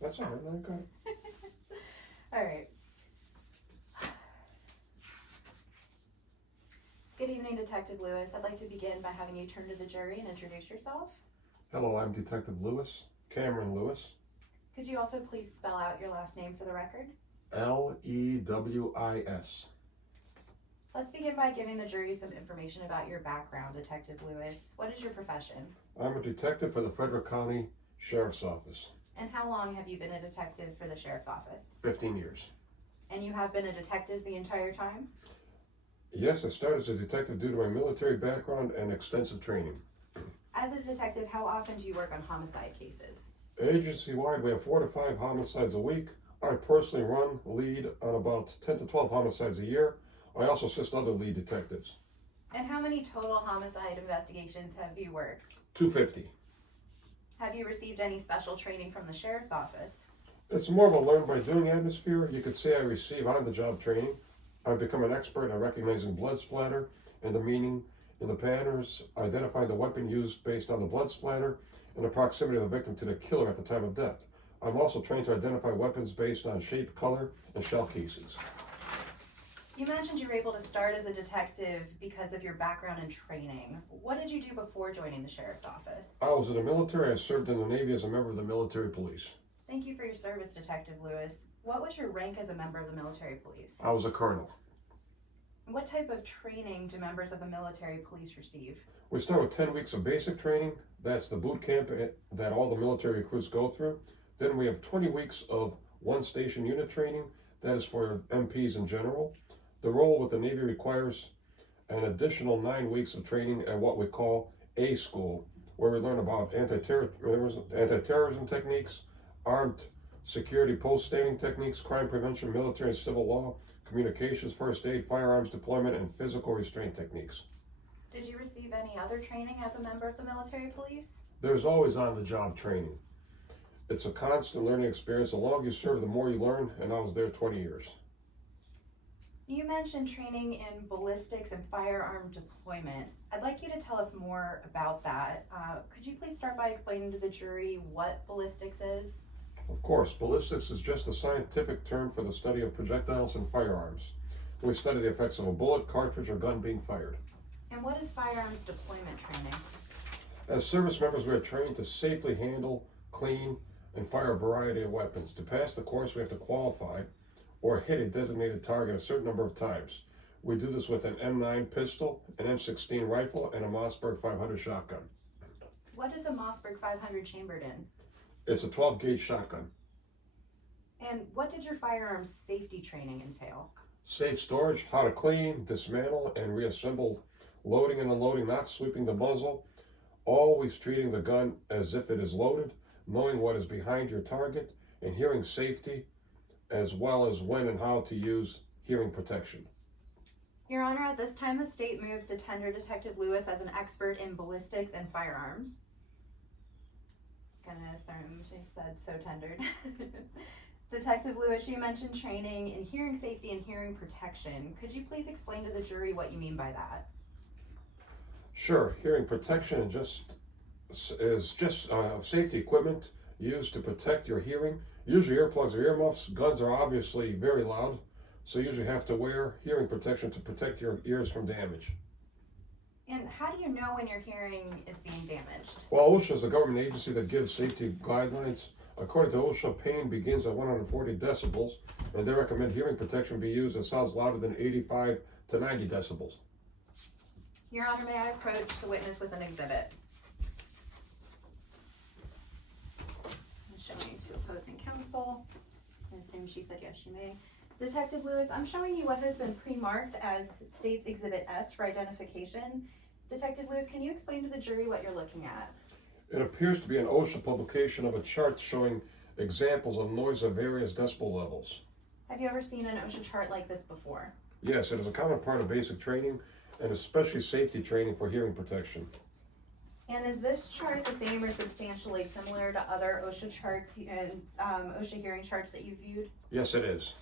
That's all right, okay. All right. Good evening, Detective Lewis. I'd like to begin by having you turn to the jury and introduce yourself. Hello, I'm Detective Lewis, Cameron Lewis. Could you also please spell out your last name for the record? Lewis. Let's begin by giving the jury some information about your background, Detective Lewis. What is your profession? I'm a detective for the Frederick County Sheriff's Office. And how long have you been a detective for the Sheriff's Office? 15 years. And you have been a detective the entire time? Yes, I started as a detective due to my military background and extensive training. As a detective, how often do you work on homicide cases? Agency-wide, we have 4 to 5 homicides a week. I personally lead on about 10 to 12 homicides a year. I also assist other lead detectives. And how many total homicide investigations have you worked? 250. Have you received any special training from the Sheriff's Office? It's more of a learn by doing atmosphere. You could say I receive on-the-job training. I've become an expert at recognizing blood splatter and the meaning in the patterns, identifying the weapon used based on the blood splatter, and the proximity of the victim to the killer at the time of death. I'm also trained to identify weapons based on shape, color, and shell casings. You mentioned you were able to start as a detective because of your background and training. What did you do before joining the Sheriff's Office? I was in the military. I served in the Navy as a member of the military police. Thank you for your service, Detective Lewis. What was your rank as a member of the military police? I was a colonel. What type of training do members of the military police receive? We start with 10 weeks of basic training. That's the boot camp that all the military recruits go through. Then we have 20 weeks of one station unit training. That is for MPs in general. The role with the Navy requires an additional 9 weeks of training at what we call A school, where we learn about anti-terrorism techniques, armed security post-standing techniques, crime prevention, military and civil law, communications, first aid, firearms deployment, and physical restraint techniques. Did you receive any other training as a member of the military police? There's always on-the-job training. It's a constant learning experience. The longer you serve, the more you learn, and I was there 20 years. You mentioned training in ballistics and firearm deployment. I'd like you to tell us more about that. Could you please start by explaining to the jury what ballistics is? Of course, ballistics is just a scientific term for the study of projectiles and firearms. We study the effects of a bullet, cartridge, or gun being fired. And what is firearms deployment training? As service members, we are trained to safely handle, clean, and fire a variety of weapons. To pass the course, we have to qualify or hit a designated target a certain number of times. We do this with an M9 pistol, an M16 rifle, and a Mossberg 500 shotgun. What is a Mossberg 500 chambered in? It's a 12-gauge shotgun. And what did your firearms safety training entail? Safe storage, how to clean, dismantle, and reassemble, loading and unloading, not sweeping the muzzle, always treating the gun as if it is loaded, knowing what is behind your target, and hearing safety, as well as when and how to use hearing protection. Your Honor, at this time the state moves to tender Detective Lewis as an expert in ballistics and firearms. Gonna assume she said so tendered. Detective Lewis, you mentioned training in hearing safety and hearing protection. Could you please explain to the jury what you mean by that? Sure, hearing protection is just safety equipment used to protect your hearing. Usually earplugs or earmuffs. Guns are obviously very loud, so you usually have to wear hearing protection to protect your ears from damage. And how do you know when your hearing is being damaged? Well, OSHA is a government agency that gives safety guidelines. According to OSHA, pain begins at 140 decibels, and they recommend hearing protection be used that sounds louder than 85 to 90 decibels. Your Honor, may I approach the witness with an exhibit? I'm showing you to opposing counsel. I assume she said yes, she may. Detective Lewis, I'm showing you what has been pre-marked as State's Exhibit S for identification. Detective Lewis, can you explain to the jury what you're looking at? It appears to be an OSHA publication of a chart showing examples of noise of various decibel levels. Have you ever seen an OSHA chart like this before? Yes, it is a common part of basic training and especially safety training for hearing protection. And is this chart the same or substantially similar to other OSHA charts and OSHA hearing charts that you've viewed? Yes, it is.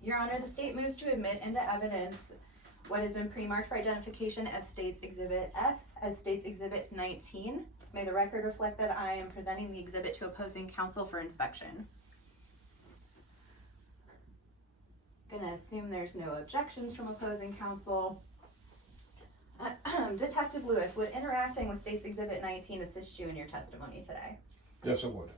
Your Honor, the state moves to admit into evidence what has been pre-marked for identification as State's Exhibit S, as State's Exhibit 19. May the record reflect that I am presenting the exhibit to opposing counsel for inspection. Gonna assume there's no objections from opposing counsel. Detective Lewis, would interacting with State's Exhibit 19 assist you in your testimony today? Yes, it would.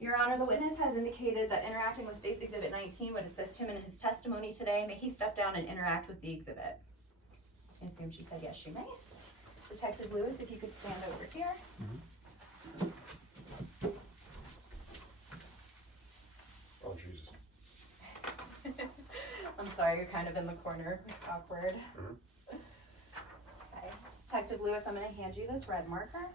Your Honor, the witness has indicated that interacting with State's Exhibit 19 would assist him in his testimony today. May he step down and interact with the exhibit? I assume she said yes, she may. Detective Lewis, if you could stand over here. Oh, Jesus. I'm sorry, you're kind of in the corner. It's awkward. Okay. Detective Lewis, I'm going to hand you this red marker.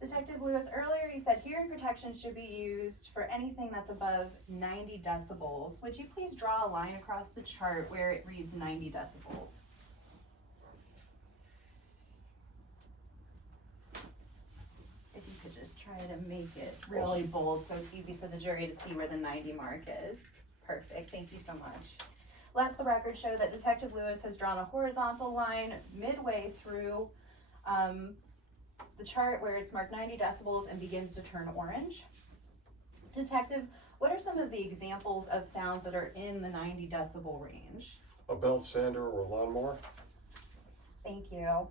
Detective Lewis, earlier you said hearing protection should be used for anything that's above 90 decibels. Would you please draw a line across the chart where it reads 90 decibels? If you could just try to make it really bold so it's easy for the jury to see where the 90 mark is. Perfect, thank you so much. Let the record show that Detective Lewis has drawn a horizontal line midway through the chart where it's marked 90 decibels and begins to turn orange. Detective, what are some of the examples of sounds that are in the 90 decibel range? A belt sander or a lawnmower? Thank you.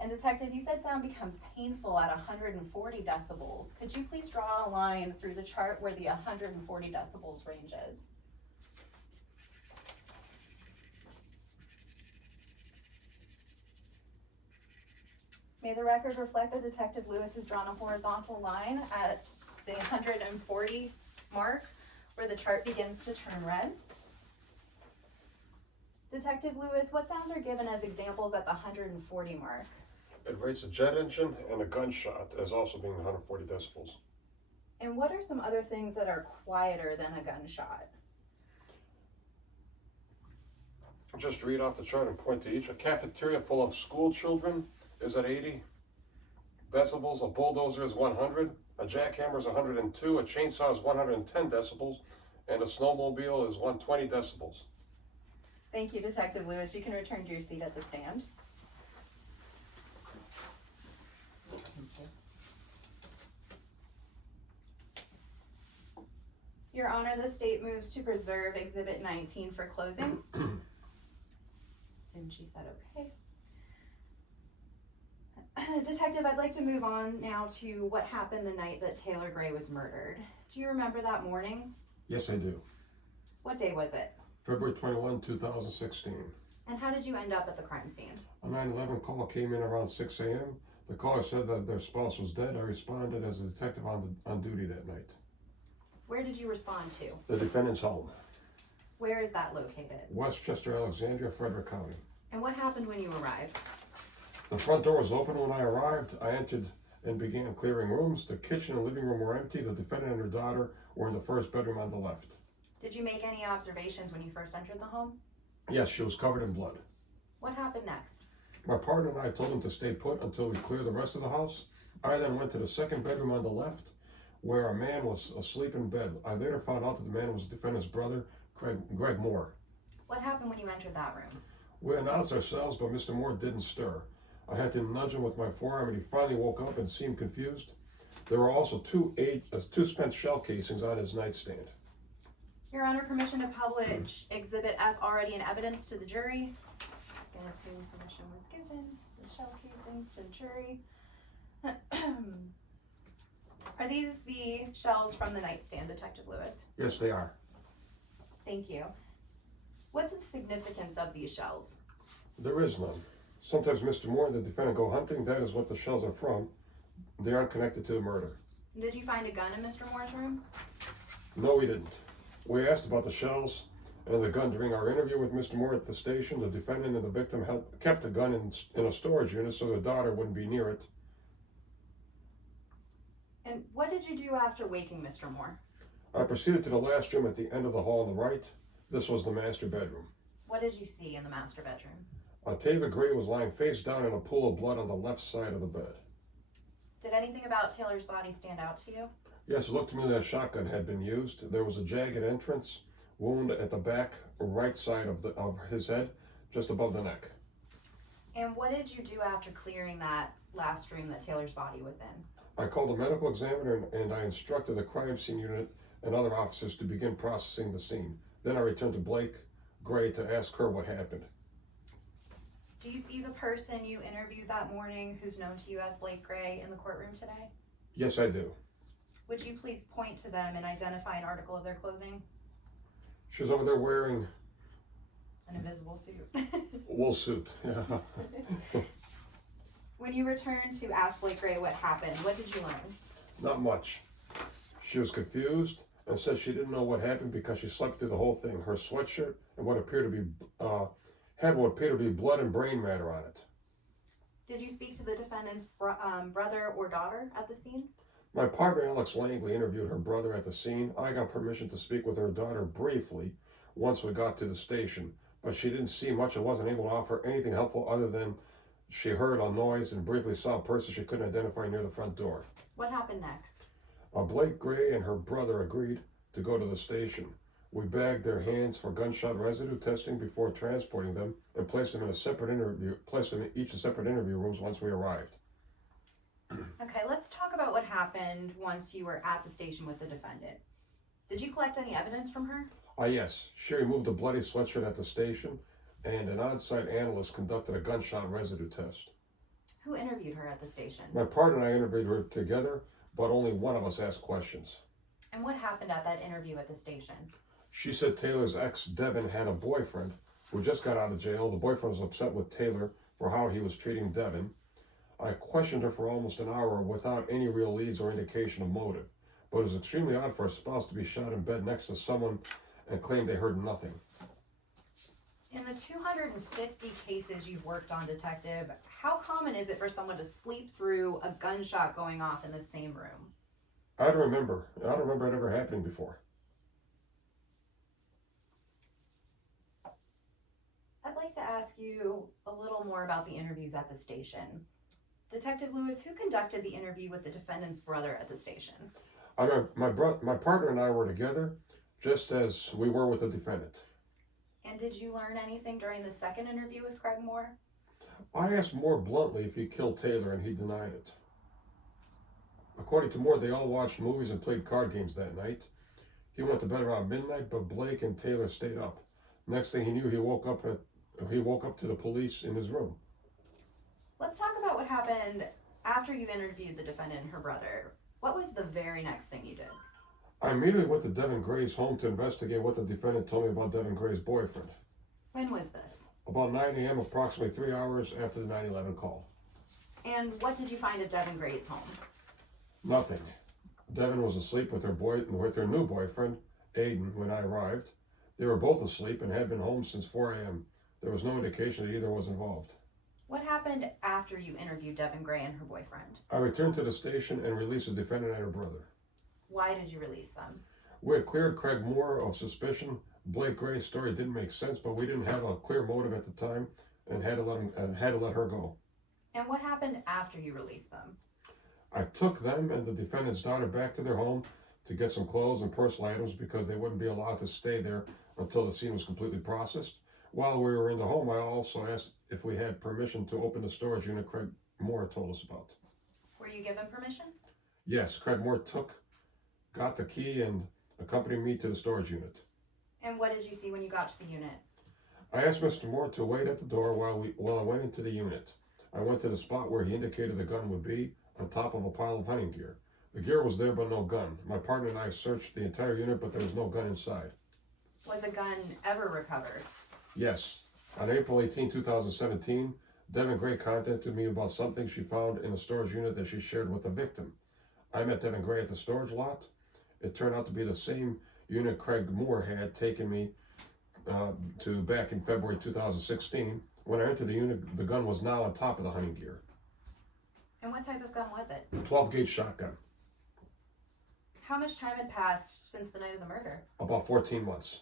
And Detective, you said sound becomes painful at 140 decibels. Could you please draw a line through the chart where the 140 decibels range is? May the record reflect that Detective Lewis has drawn a horizontal line at the 140 mark where the chart begins to turn red. Detective Lewis, what sounds are given as examples at the 140 mark? It rates a jet engine and a gunshot as also being 140 decibels. And what are some other things that are quieter than a gunshot? Just read off the chart and point to each. A cafeteria full of school children is at 80 decibels. A bulldozer is 100. A jackhammer is 102. A chainsaw is 110 decibels. And a snowmobile is 120 decibels. Thank you, Detective Lewis. You can return to your seat at the stand. Your Honor, the state moves to preserve Exhibit 19 for closing. Assume she said okay. Detective, I'd like to move on now to what happened the night that Taylor Gray was murdered. Do you remember that morning? Yes, I do. What day was it? February 21, 2016. And how did you end up at the crime scene? A 911 call came in around 6 a.m. The caller said that their spouse was dead. I responded as a detective on duty that night. Where did you respond to? The defendant's home. Where is that located? Westchester, Alexandria, Frederick County. And what happened when you arrived? The front door was open when I arrived. I entered and began clearing rooms. The kitchen and living room were empty. The defendant and her daughter were in the first bedroom on the left. Did you make any observations when you first entered the home? Yes, she was covered in blood. What happened next? My partner and I told him to stay put until we cleared the rest of the house. I then went to the second bedroom on the left, where a man was asleep in bed. I later found out that the man was the defendant's brother, Greg Moore. What happened when you entered that room? We announced ourselves, but Mr. Moore didn't stir. I had to nudge him with my forearm, and he finally woke up and seemed confused. There were also two spent shell casings on his nightstand. Your Honor, permission to publish Exhibit F already in evidence to the jury. I'm gonna assume permission was given. The shell casings to the jury. Are these the shells from the nightstand, Detective Lewis? Yes, they are. Thank you. What's the significance of these shells? There is none. Sometimes Mr. Moore and the defendant go hunting. That is what the shells are from. They aren't connected to the murder. Did you find a gun in Mr. Moore's room? No, we didn't. We asked about the shells and the gun during our interview with Mr. Moore at the station. The defendant and the victim kept the gun in a storage unit so their daughter wouldn't be near it. And what did you do after waking Mr. Moore? I proceeded to the last room at the end of the hall on the right. This was the master bedroom. What did you see in the master bedroom? Taylor Gray was lying face down in a pool of blood on the left side of the bed. Did anything about Taylor's body stand out to you? Yes, it looked to me that a shotgun had been used. There was a jagged entrance wound at the back right side of his head, just above the neck. And what did you do after clearing that last room that Taylor's body was in? I called a medical examiner and I instructed the crime scene unit and other officers to begin processing the scene. Then I returned to Blake Gray to ask her what happened. Do you see the person you interviewed that morning who's known to you as Blake Gray in the courtroom today? Yes, I do. Would you please point to them and identify an article of their clothing? She's over there wearing An invisible suit. wool suit. Yeah. When you returned to ask Blake Gray what happened, what did you learn? Not much. She was confused and said she didn't know what happened because she slept through the whole thing. Her sweatshirt and what appeared to be had what appeared to be blood and brain matter on it. Did you speak to the defendant's brother or daughter at the scene? My partner Alex Langley interviewed her brother at the scene. I got permission to speak with her daughter briefly once we got to the station, but she didn't see much and wasn't able to offer anything helpful other than she heard a noise and briefly saw a person she couldn't identify near the front door. What happened next? Blake Gray and her brother agreed to go to the station. We bagged their hands for gunshot residue testing before transporting them and placed them in each separate interview rooms once we arrived. Okay, let's talk about what happened once you were at the station with the defendant. Did you collect any evidence from her? Yes. She removed a bloody sweatshirt at the station, and an on-site analyst conducted a gunshot residue test. Who interviewed her at the station? My partner and I interviewed her together, but only one of us asked questions. And what happened at that interview at the station? She said Taylor's ex, Devin, had a boyfriend who just got out of jail. The boyfriend was upset with Taylor for how he was treating Devin. I questioned her for almost an hour without any real leads or indication of motive, but it was extremely odd for a spouse to be shot in bed next to someone and claim they heard nothing. In the 250 cases you've worked on, Detective, how common is it for someone to sleep through a gunshot going off in the same room? I don't remember it ever happening before. I'd like to ask you a little more about the interviews at the station. Detective Lewis, who conducted the interview with the defendant's brother at the station? My partner and I were together, just as we were with the defendant. And did you learn anything during the second interview with Craig Moore? I asked Moore bluntly if he killed Taylor, and he denied it. According to Moore, they all watched movies and played card games that night. He went to bed around midnight, but Blake and Taylor stayed up. Next thing he knew, he woke up to the police in his room. Let's talk about what happened after you interviewed the defendant and her brother. What was the very next thing you did? I immediately went to Devin Gray's home to investigate what the defendant told me about Devin Gray's boyfriend. When was this? About 9 a.m., approximately 3 hours after the 9/11 call. And what did you find at Devin Gray's home? Nothing. Devin was asleep with her new boyfriend, Aiden, when I arrived. They were both asleep and had been home since 4 a.m. There was no indication that either was involved. What happened after you interviewed Devin Gray and her boyfriend? I returned to the station and released the defendant and her brother. Why did you release them? We had cleared Craig Moore of suspicion. Blake Gray's story didn't make sense, but we didn't have a clear motive at the time and had to let her go. And what happened after you released them? I took them and the defendant's daughter back to their home to get some clothes and personal items because they wouldn't be allowed to stay there until the scene was completely processed. While we were in the home, I also asked if we had permission to open the storage unit Craig Moore told us about. Were you given permission? Yes, Craig Moore got the key and accompanied me to the storage unit. And what did you see when you got to the unit? I asked Mr. Moore to wait at the door while I went into the unit. I went to the spot where he indicated the gun would be, on top of a pile of hunting gear. The gear was there but no gun. My partner and I searched the entire unit, but there was no gun inside. Was a gun ever recovered? Yes. On April 18, 2017, Devin Gray contacted me about something she found in a storage unit that she shared with the victim. I met Devin Gray at the storage lot. It turned out to be the same unit Craig Moore had taken me to back in February 2016. When I entered the unit, the gun was now on top of the hunting gear. And what type of gun was it? A 12-gauge shotgun. How much time had passed since the night of the murder? About 14 months.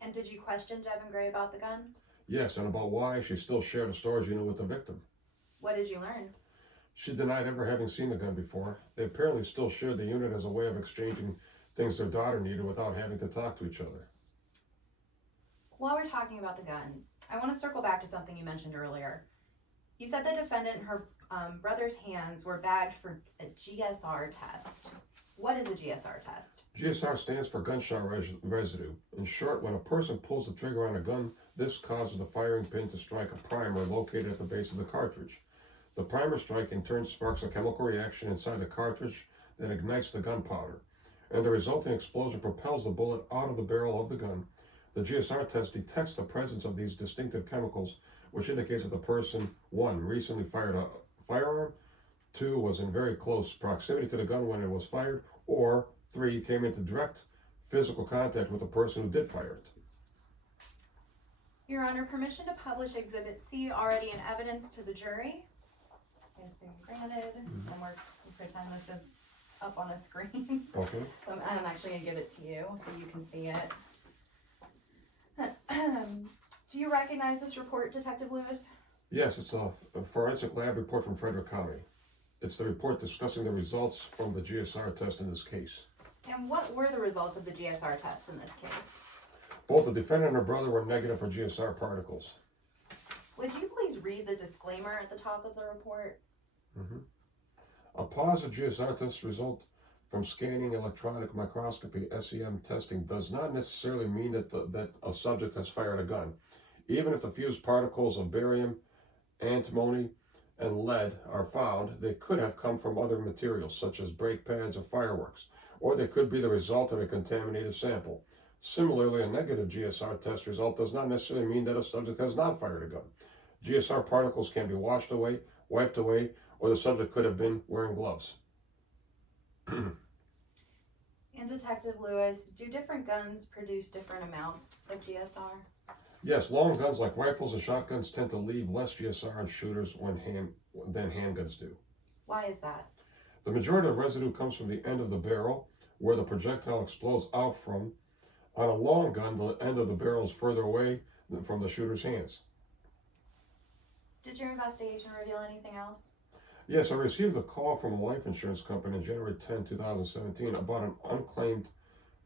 And did you question Devin Gray about the gun? Yes, and about why she still shared a storage unit with the victim. What did you learn? She denied ever having seen the gun before. They apparently still shared the unit as a way of exchanging things their daughter needed without having to talk to each other. While we're talking about the gun, I want to circle back to something you mentioned earlier. You said the defendant and her brother's hands were bagged for a GSR test. What is a GSR test? GSR stands for gunshot residue. In short, when a person pulls the trigger on a gun, this causes the firing pin to strike a primer located at the base of the cartridge. The primer strike in turn sparks a chemical reaction inside the cartridge that ignites the gunpowder, and the resulting explosion propels the bullet out of the barrel of the gun. The GSR test detects the presence of these distinctive chemicals, which indicates that the person, 1, recently fired a firearm, 2, was in very close proximity to the gun when it was fired, or 3, came into direct physical contact with the person who did fire it. Your Honor, permission to publish Exhibit C already in evidence to the jury. I assume granted, and we'll pretend this is up on a screen. Okay. So I'm actually gonna give it to you so you can see it. Do you recognize this report, Detective Lewis? Yes, it's a forensic lab report from Frederick County. It's the report discussing the results from the GSR test in this case. And what were the results of the GSR test in this case? Both the defendant and her brother were negative for GSR particles. Would you please read the disclaimer at the top of the report? A positive GSR test result from scanning electronic microscopy (SEM) testing does not necessarily mean that a subject has fired a gun. Even if the fused particles of barium, antimony, and lead are found, they could have come from other materials such as brake pads or fireworks, or they could be the result of a contaminated sample. Similarly, a negative GSR test result does not necessarily mean that a subject has not fired a gun. GSR particles can be washed away, wiped away, or the subject could have been wearing gloves. And Detective Lewis, do different guns produce different amounts of GSR? Yes, long guns like rifles and shotguns tend to leave less GSR on shooters than handguns do. Why is that? The majority of residue comes from the end of the barrel, where the projectile explodes out from. On a long gun, the end of the barrel is further away than from the shooter's hands. Did your investigation reveal anything else? Yes, I received a call from a life insurance company on January 10, 2017 about an unclaimed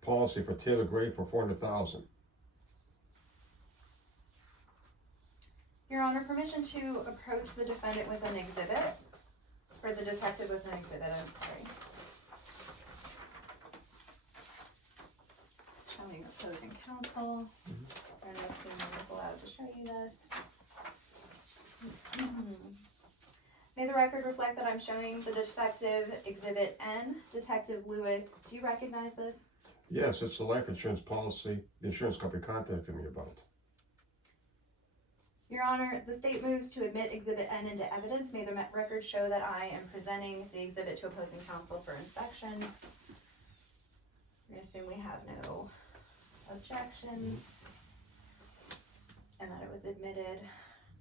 policy for Taylor Gray for $400,000. Your Honor, permission to approach the defendant with an exhibit, or the detective with an exhibit, I'm sorry. Showing opposing counsel. I'm assuming I'm allowed to show you this. May the record reflect that I'm showing the detective exhibit N. Detective Lewis, do you recognize this? Yes, it's the life insurance policy the insurance company contacted me about. Your Honor, the state moves to admit Exhibit N into evidence. May the record show that I am presenting the exhibit to opposing counsel for inspection. We assume we have no objections and that it was admitted.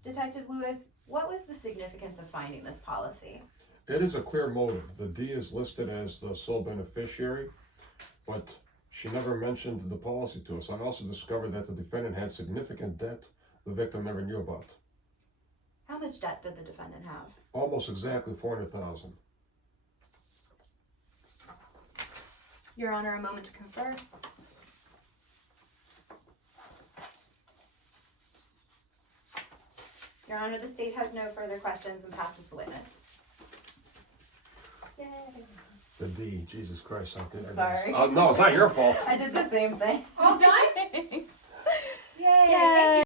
Detective Lewis, what was the significance of finding this policy? It is a clear motive. The D is listed as the sole beneficiary, but she never mentioned the policy to us. I also discovered that the defendant had significant debt the victim never knew about. How much debt did the defendant have? Almost exactly $400,000. Your Honor, a moment to confer. Your Honor, the state has no further questions and passes the witness. Yay. The D, Jesus Christ, I did. Sorry. No, it's not your fault. I did the same thing. All done?